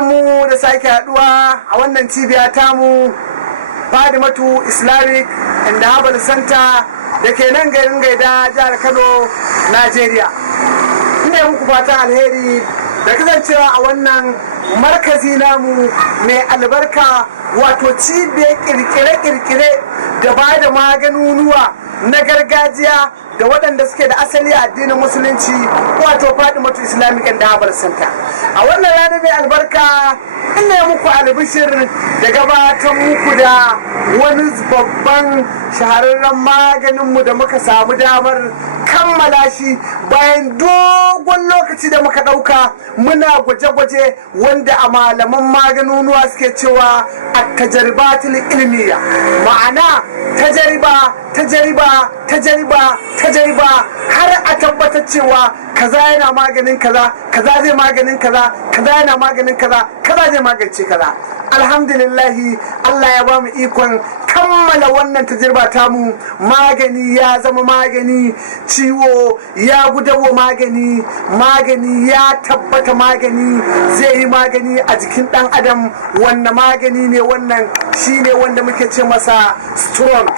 barkanmu da sake haduwa a wannan cibiya tamu Fadimatu Islamic and Herbal Center da ke nan garin Gaida, jihar Kano, Najeriya. Ina muku fatan alheri da kasancewa a wannan markazi namu mai albarka, wato cibiyar kirkire-kirkire da ba da maganunuwa na gargajiya da waɗanda suke da asali a addinin musulunci, wato Fadimatu Islamic and Herbal Center. A wannan rana mai albarka ina muku albishir da gabatar muku da wani babban shahararren maganinmu da muka samu damar kammala shi bayan dogon lokaci da muka ɗauka muna gwaje-gwaje, wanda a malaman maganunuwa suke cewa a tajaribatul ilmiya, ma'ana tajariba har a tabbatar cewa kaza yana maganin kaza, kaza zai maganin kaza, kaza yana maganin kaza, kaza zai magance kaza. Alhamdulillahi, Allah ya ba mu ikon kammala wannan tajirba tamu. Magani ya zama magani, ciwo ya gudawa magani, magani ya tabbata, magani zai yi magani a jikin ɗan adam. Wannan magani ne, wannan shine wanda muke ce masa strong.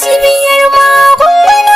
Cibiyar magunguna